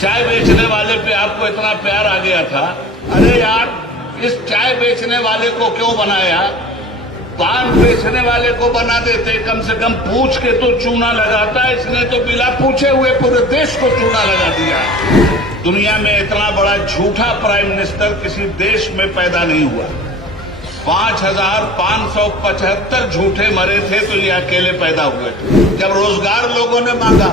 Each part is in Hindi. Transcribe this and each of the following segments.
चाय बेचने वाले पे आपको इतना प्यार आ गया था। अरे यार, इस चाय बेचने वाले को क्यों बनाया? पान बेचने वाले को बना देते, कम से कम पूछ के तो चूना लगाता। इसने तो बिना पूछे हुए पूरे देश को चूना लगा दिया। दुनिया में इतना बड़ा झूठा प्राइम मिनिस्टर किसी देश में पैदा नहीं हुआ। 5,575 झूठे मरे थे तो ये अकेले पैदा हुए थे। जब रोजगार लोगों ने मांगा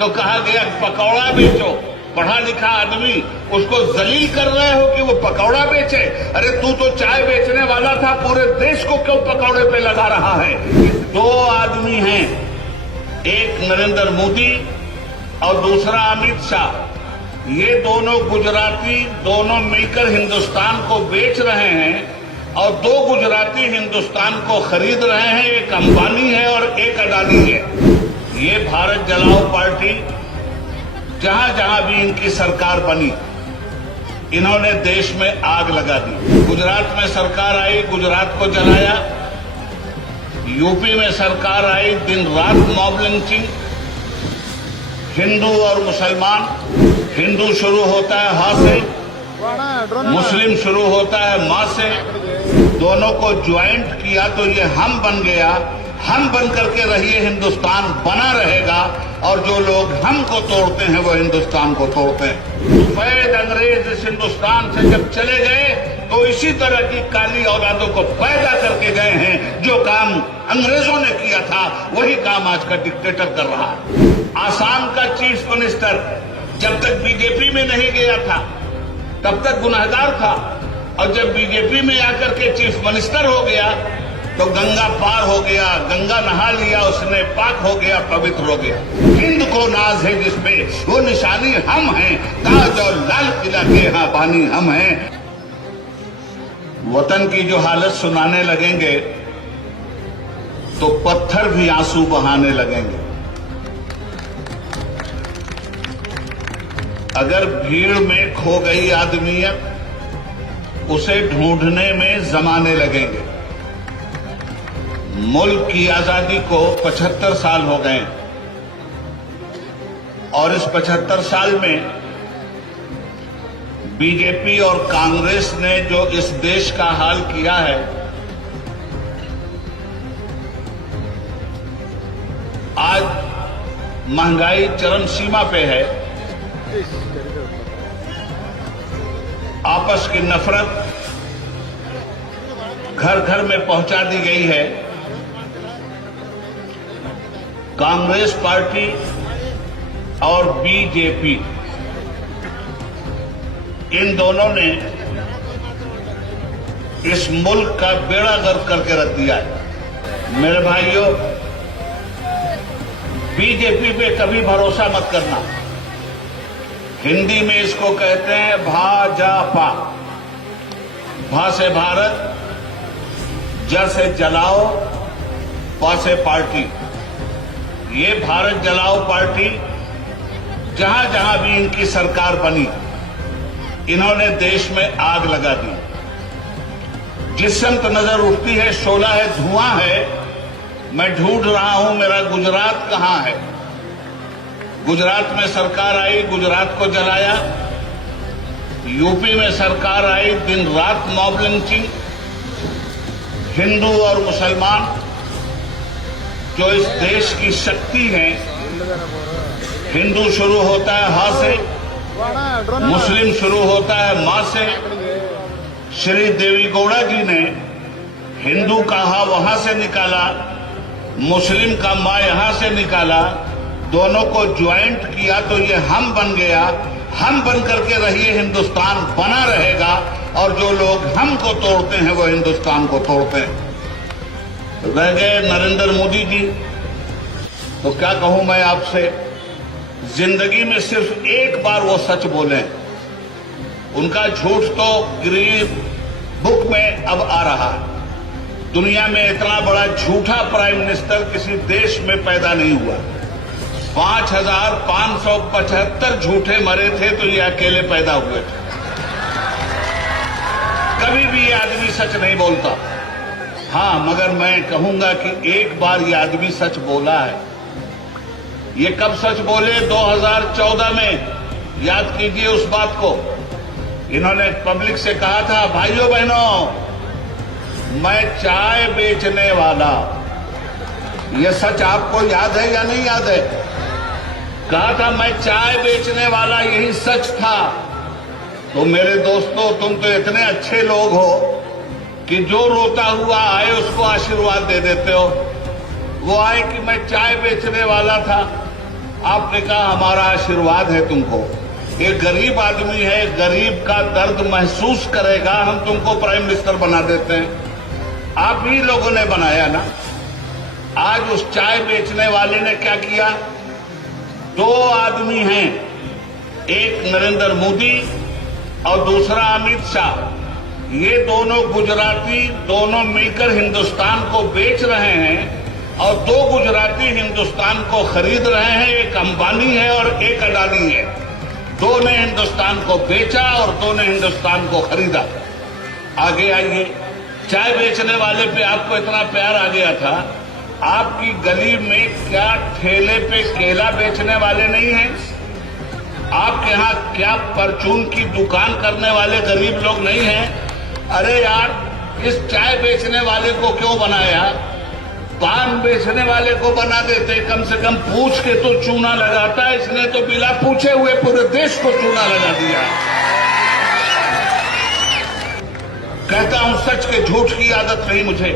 तो कहा गया पकौड़ा बेचो। पढ़ा लिखा आदमी, उसको जलील कर रहे हो कि वो पकौड़ा बेचे। अरे तू तो चाय बेचने वाला था, पूरे देश को क्यों पकौड़े पे लगा रहा है? दो आदमी हैं, एक नरेंद्र मोदी और दूसरा अमित शाह। ये दोनों गुजराती, दोनों मिलकर हिंदुस्तान को बेच रहे हैं और दो गुजराती हिंदुस्तान को खरीद रहे हैं। एक अंबानी है और एक अडानी है। ये भारत जलाओ पार्टी, जहां जहां भी इनकी सरकार बनी, इन्होंने देश में आग लगा दी। गुजरात में सरकार आई, गुजरात को जलाया। यूपी में सरकार आई, दिन रात मॉब लिंचिंग। हिंदू और मुसलमान, हिंदू शुरू होता है हा से, मुस्लिम शुरू होता है मां से। दोनों को ज्वाइंट किया तो ये हम बन गया। हम बन करके रहिए, हिंदुस्तान बना रहेगा। और जो लोग हम को तोड़ते हैं वो हिंदुस्तान को तोड़ते हैं। सफेद अंग्रेज इस हिंदुस्तान से जब चले गए तो इसी तरह की काली औलादों को पैदा करके गए हैं। जो काम अंग्रेजों ने किया था वही काम आज का डिक्टेटर कर रहा है। आसाम का चीफ मिनिस्टर जब तक बीजेपी में नहीं गया था तब तक गुनहगार था, और जब बीजेपी में आकर के चीफ मिनिस्टर हो गया तो गंगा पार हो गया, गंगा नहा लिया उसने, पाक हो गया, पवित्र हो गया। हिंद को नाज है जिसपे, वो निशानी हम हैं। ताज और लाल किला के यहाँ बानी हम हैं। वतन की जो हालत सुनाने लगेंगे तो पत्थर भी आंसू बहाने लगेंगे। अगर भीड़ में खो गई आदमियत, उसे ढूंढने में जमाने लगेंगे। मुल्क की आजादी को 75 साल हो गए और इस 75 साल में बीजेपी और कांग्रेस ने जो इस देश का हाल किया है, आज महंगाई चरम सीमा पे है। आपस की नफरत घर घर में पहुंचा दी गई है। कांग्रेस पार्टी और बीजेपी, इन दोनों ने इस मुल्क का बेड़ा गर्क करके रख दिया है। मेरे भाइयों, बीजेपी पे कभी भरोसा मत करना। हिंदी में इसको कहते हैं भाजपा। भा से भारत, ज से जलाओ, प से पार्टी। ये भारत जलाओ पार्टी, जहां जहां भी इनकी सरकार बनी, इन्होंने देश में आग लगा दी। जिस संत नजर उठती है शोला है, धुआं है। मैं ढूंढ रहा हूं मेरा गुजरात कहां है। गुजरात में सरकार आई, गुजरात को जलाया। यूपी में सरकार आई, दिन रात मॉब लिंचिंग। हिंदू और मुसलमान जो इस देश की शक्ति है, हिंदू शुरू होता है हा से, मुस्लिम शुरू होता है मां से। श्री देवी गौड़ा जी ने हिंदू का हा वहां से निकाला, मुस्लिम का मां यहां से निकाला। दोनों को ज्वाइंट किया तो ये हम बन गया। हम बन करके रहिए, हिंदुस्तान बना रहेगा। और जो लोग हम को तोड़ते हैं वो हिंदुस्तान को तोड़ते हैं। रह गए नरेंद्र मोदी जी, तो क्या कहूं मैं आपसे, जिंदगी में सिर्फ एक बार वो सच बोले। उनका झूठ तो ग्रीन बुक में अब आ रहा है। दुनिया में इतना बड़ा झूठा प्राइम मिनिस्टर किसी देश में पैदा नहीं हुआ। 5,575 झूठे मरे थे तो ये अकेले पैदा हुए थे। कभी भी ये आदमी सच नहीं बोलता। हां, मगर मैं कहूंगा कि एक बार ये आदमी सच बोला है। ये कब सच बोले? 2014 में, याद कीजिए उस बात को। इन्होंने पब्लिक से कहा था, भाइयों बहनों, मैं चाय बेचने वाला। यह सच आपको याद है या नहीं याद है? कहा था मैं चाय बेचने वाला, यही सच था। तो मेरे दोस्तों, तुम तो इतने अच्छे लोग हो कि जो रोता हुआ आए उसको आशीर्वाद दे देते हो। वो आए कि मैं चाय बेचने वाला था, आपने कहा हमारा आशीर्वाद है तुमको। एक गरीब आदमी है, गरीब का दर्द महसूस करेगा, हम तुमको प्राइम मिनिस्टर बना देते हैं। आप ही लोगों ने बनाया ना। आज उस चाय बेचने वाले ने क्या किया? दो आदमी हैं, एक नरेंद्र मोदी और दूसरा अमित शाह। ये दोनों गुजराती, दोनों मिलकर हिंदुस्तान को बेच रहे हैं और दो गुजराती हिंदुस्तान को खरीद रहे हैं। एक अंबानी है और एक अडानी है। दो ने हिंदुस्तान को बेचा और दो ने हिंदुस्तान को खरीदा। आगे आइए, चाय बेचने वाले पे आपको इतना प्यार आ गया था, आपकी गली में क्या ठेले पे केला बेचने वाले नहीं हैं? आपके यहां क्या परचून की दुकान करने वाले गरीब लोग नहीं हैं? अरे यार, इस चाय बेचने वाले को क्यों बनाया? पान बेचने वाले को बना देते, कम से कम पूछ के तो चूना लगाता। इसने तो बिना पूछे हुए पूरे देश को चूना लगा दिया। कहता हूं सच के झूठ की आदत नहीं मुझे।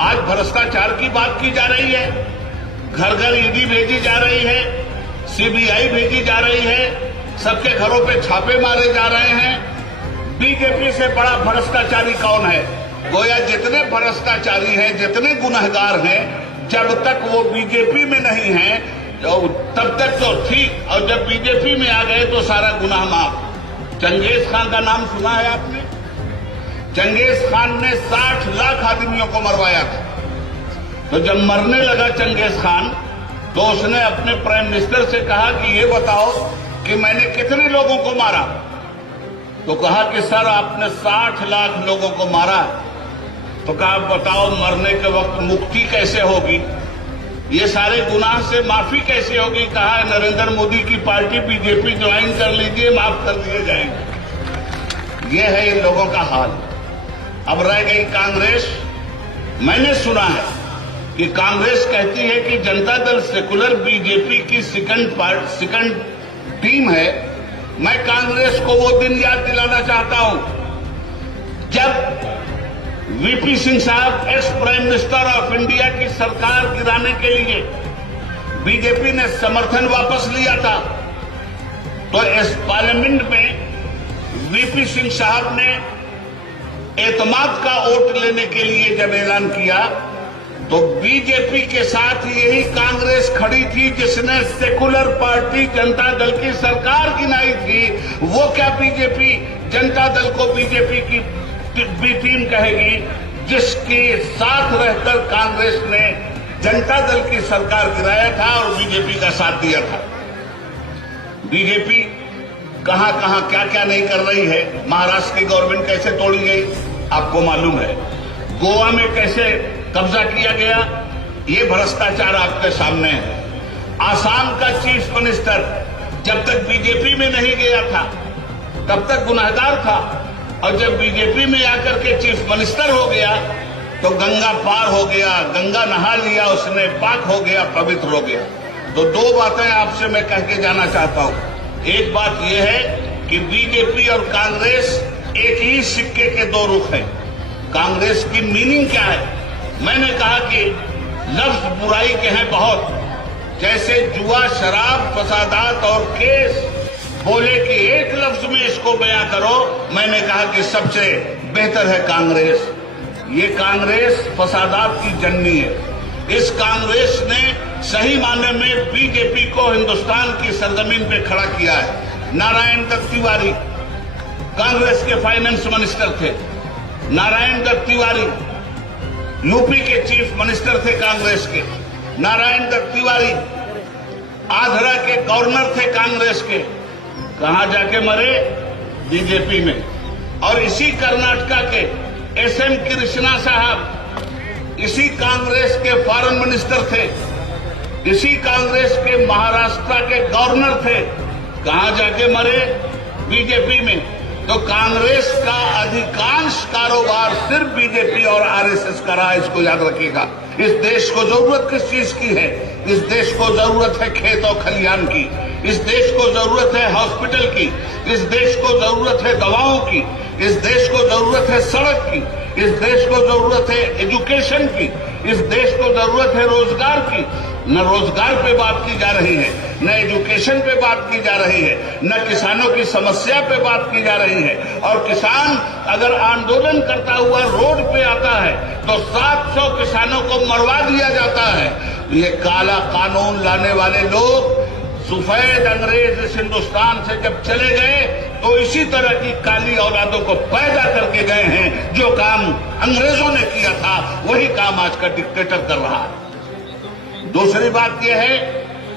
आज भ्रष्टाचार की बात की जा रही है, घर घर ईडी भेजी जा रही है, सीबीआई भेजी जा रही है, सबके घरों पे छापे मारे जा रहे हैं। बीजेपी से बड़ा भ्रष्टाचारी कौन है? गोया जितने भ्रष्टाचारी हैं, जितने गुनहगार हैं, जब तक वो बीजेपी में नहीं है तब तक तो ठीक, और जब बीजेपी में आ गए तो सारा गुनाह माफ। चंगेज खान का नाम सुना है आपने? चंगेज खान ने 60 लाख आदमियों को मरवाया था। तो जब मरने लगा चंगेज खान, तो उसने अपने प्राइम मिनिस्टर से कहा कि ये बताओ कि मैंने कितने लोगों को मारा? तो कहा कि सर आपने 60 लाख लोगों को मारा। तो कहा बताओ मरने के वक्त मुक्ति कैसे होगी, ये सारे गुनाह से माफी कैसे होगी? कहा नरेंद्र मोदी की पार्टी बीजेपी ज्वाइन कर लीजिए, माफ कर दिए जाएंगे। ये है इन लोगों का हाल। अब रह गई कांग्रेस। मैंने सुना है कि कांग्रेस कहती है कि जनता दल सेकुलर बीजेपी की सेकंड टीम है। मैं कांग्रेस को वो दिन याद दिलाना चाहता हूं जब वीपी सिंह साहब ex prime minister of India की सरकार गिराने के लिए बीजेपी ने समर्थन वापस लिया था। तो इस पार्लियामेंट में वीपी सिंह साहब ने एतमाद का वोट लेने के लिए जब ऐलान किया, तो बीजेपी के साथ यही कांग्रेस खड़ी थी जिसने सेकुलर पार्टी जनता दल की सरकार गिनाई थी। वो क्या बीजेपी जनता दल को बीजेपी की बी टीम कहेगी, जिसके साथ रहकर कांग्रेस ने जनता दल की सरकार गिराया था और बीजेपी का साथ दिया था। बीजेपी कहां कहां क्या क्या नहीं कर रही है। महाराष्ट्र की गवर्नमेंट कैसे तोड़ी गई आपको मालूम है। गोवा में कैसे कब्जा किया गया, ये भ्रष्टाचार आपके सामने है। आसाम का चीफ मिनिस्टर जब तक बीजेपी में नहीं गया था तब तक गुनहगार था, और जब बीजेपी में आकर के चीफ मिनिस्टर हो गया तो गंगा पार हो गया, गंगा नहा लिया उसने, पाक हो गया, पवित्र हो गया। तो दो बातें आपसे मैं कह के जाना चाहता हूं। एक बात यह है कि बीजेपी और कांग्रेस एक ही सिक्के के दो रुख हैं। कांग्रेस की मीनिंग क्या है? मैंने कहा कि लफ्ज बुराई के हैं बहुत, जैसे जुआ, शराब, फसादात और केस। बोले कि एक लफ्ज में इसको बयां करो, मैंने कहा कि सबसे बेहतर है कांग्रेस। ये कांग्रेस फसादात की जननी है। इस कांग्रेस ने सही मायने में बीजेपी को हिंदुस्तान की सरजमीन पे खड़ा किया है। नारायण दत्त तिवारी कांग्रेस के फाइनेंस मिनिस्टर थे। नारायण दत्त तिवारी यूपी के चीफ मिनिस्टर थे कांग्रेस के। नारायण दत्त तिवारी आंध्रा के गवर्नर थे कांग्रेस के। कहां जाके मरे? बीजेपी में। और इसी कर्नाटका के एसएम कृष्णा साहब इसी कांग्रेस के फॉरेन मिनिस्टर थे, इसी कांग्रेस के महाराष्ट्र के गवर्नर थे। कहां जाके मरे? बीजेपी में। तो कांग्रेस का अधिकांश कारोबार सिर्फ बीजेपी और आरएसएस का रहा, इसको याद रखिएगा। इस देश को जरूरत किस चीज की है? इस देश को जरूरत है खेत और खलिहान की, इस देश को जरूरत है हॉस्पिटल की, इस देश को जरूरत है दवाओं की, इस देश को जरूरत है सड़क की, इस देश को जरूरत है एजुकेशन की, इस देश को जरूरत है रोजगार की। न रोजगार पे बात की जा रही है, न एजुकेशन पे बात की जा रही है, न किसानों की समस्या पे बात की जा रही है। और किसान अगर आंदोलन करता हुआ रोड पे आता है तो 700 किसानों को मरवा दिया जाता है। ये काला कानून लाने वाले लोग सफेद अंग्रेज इस हिंदुस्तान से जब चले गए तो इसी तरह की काली औलादों को पैदा करके गए हैं। जो काम अंग्रेजों ने किया था वही काम आज का डिक्टेटर कर रहा है। दूसरी बात यह है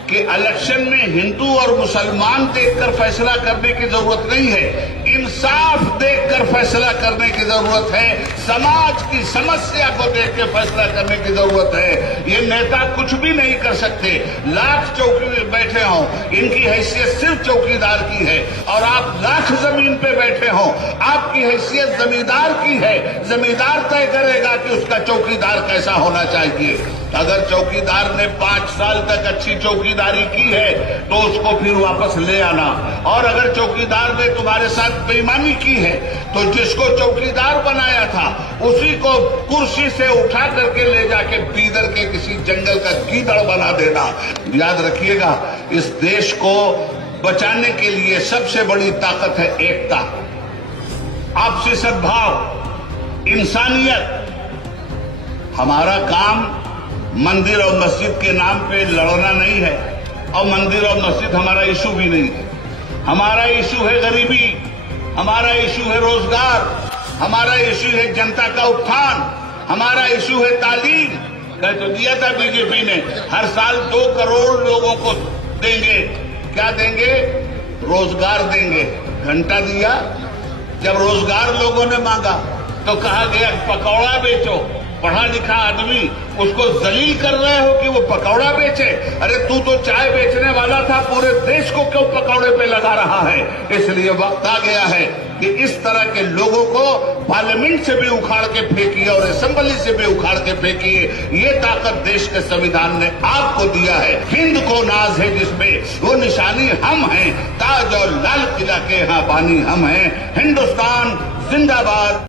कि इलेक्शन में हिंदू और मुसलमान देखकर फैसला करने की जरूरत नहीं है, इंसाफ देखकर फैसला करने की जरूरत है, समाज की समस्या को देख के फैसला करने की जरूरत है। ये नेता कुछ भी नहीं कर सकते, लाख चौकी में बैठे हों, इनकी हैसियत सिर्फ चौकीदार की है। और आप लाख जमीन पे बैठे हों, आपकी हैसियत जमींदार की है। जमींदार तय करेगा कि उसका चौकीदार कैसा होना चाहिए। अगर चौकीदार ने 5 साल तक अच्छी चौकीदारी की है तो उसको फिर वापस ले आना, और अगर चौकीदार ने तुम्हारे साथ बेईमानी की है तो जिसको चौकीदार बनाया था उसी को कुर्सी से उठा करके ले जाके बीदर के किसी जंगल का गीदड़ बना देना। याद रखिएगा, इस देश को बचाने के लिए सबसे बड़ी ताकत है एकता, आपसी सद्भाव, इंसानियत। हमारा काम मंदिर और मस्जिद के नाम पे लड़ना नहीं है, और मंदिर और मस्जिद हमारा इशू भी नहीं है। हमारा इशू है गरीबी, हमारा इशू है रोजगार, हमारा इशू है जनता का उत्थान, हमारा इशू है तालीम। कह तो दिया था बीजेपी ने, हर साल 2 करोड़ लोगों को देंगे। क्या देंगे? रोजगार देंगे। घंटा दिया। जब रोजगार लोगों ने मांगा तो कहा गया पकौड़ा बेचो। पढ़ा लिखा आदमी, उसको जलील कर रहे हो कि वो पकौड़ा बेचे। अरे तू तो चाय बेचने वाला था, पूरे देश को क्यों पकौड़े पे लगा रहा है? इसलिए वक्त आ गया है कि इस तरह के लोगों को पार्लियामेंट से भी उखाड़ के फेंकिए और असेंबली से भी उखाड़ के फेंकिए। ये ताकत देश के संविधान ने आपको दिया है। हिंद को नाज है जिसमें, वो निशानी हम हैं, ताज और लाल किला के यहाँ बानी हम हैं। हिंदुस्तान जिंदाबाद।